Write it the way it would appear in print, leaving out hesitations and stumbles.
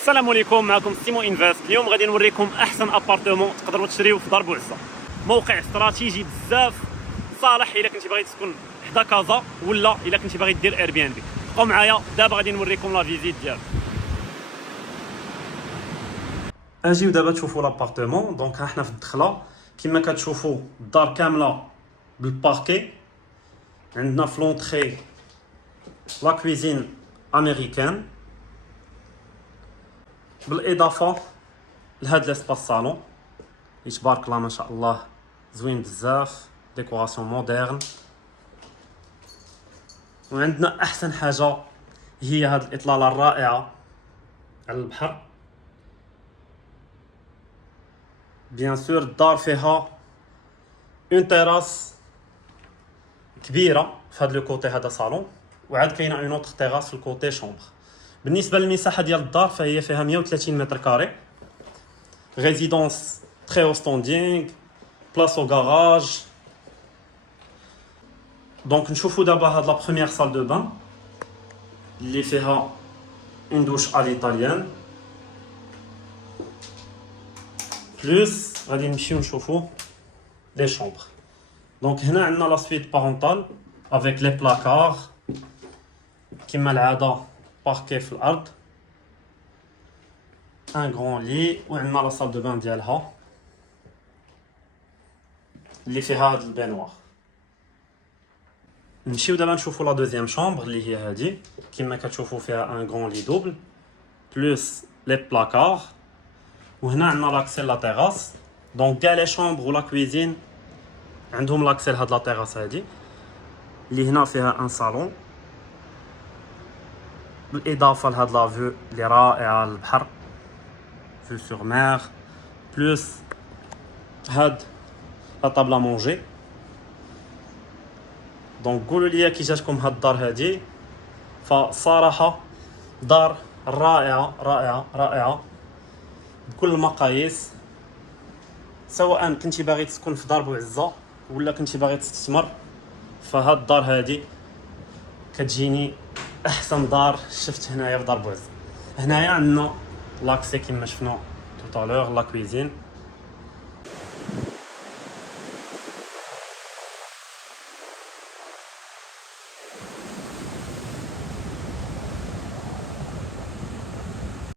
السلام عليكم، معكم سيمو انفست. اليوم غادي نوريكم احسن ابارتمون تقدروا تشريوه في دار بوعزه. موقع استراتيجي بزاف، صالح الا كنتي باغي تسكن حدا كازا ولا الا كنتي باغي دير اير بي ان بي. بقاو معايا دابا غادي نوريكم لا فيزيت ديالو. اجيو دابا تشوفوا لابارتمون. دونك ها حنا في الدخله كما كتشوفوا الدار كامله بالباركي. عندنا في لونطري لا كويزين امريكان، بالاضافه لهاد لاسباس صالون اللي تبارك الله ما شاء الله زوين بزاف، ديكوراسيون مودرن. وعندنا احسن حاجه هي هاد الاطلاله الرائعه على البحر. بيان سور الدار فيها اون تيراس كبيره في هاد لو كوتي، هذا صالون، وعاد كاينه اون اوتر تيراس في الكوتي شومبر. بالنسبه للمساحه ديال الدار فهي فيها 130 متر كاري، ريزيدونس تري او ستاندينغ، بلاص او غاراج. دونك نشوفوا دابا هاد لا بروميير سال دو بان اللي فيها اون دوش ا ليطاليان، بلوس غادي نمشيو نشوفوا لي شومبر. دونك هنا عندنا لا سويت بارونتال افيك لي بلاكار كما العاده باركي في الارض، ان غران لي، وعندنا لا سال دو بان ديالها اللي فيها هاد البانوار. نمشيو دابا نشوفوا لا دوزيام شومبر اللي هي هادي كما كتشوفوا، فيها ان غران لي دوبل بلوس لي بلاكار، وهنا عندنا لاكسي لا تيراس. دونك كاع لي شومبر ولا كويزين عندهم لاكسي لهاد لا تيراس هادي اللي هنا فيها ان صالون، بالاضافه لهاد لا فيو اللي رائعه للبحر، فيو سور مير، بلوس هاد لا طابلا مونجي. دونك قولوا لي كي جاتكم هاد الدار هادي. فصراحه دار رائعه رائعه رائعه بكل المقاييس، سواء كنتي باغي تسكن في دار بوعزه ولا كنتي باغي تستثمر. فهاد الدار هادي كتجيني احسن دار شفت هنايا في دار بوعزه. هنايا عندنا لاكسي كما شفنا توتالور لا كويزين،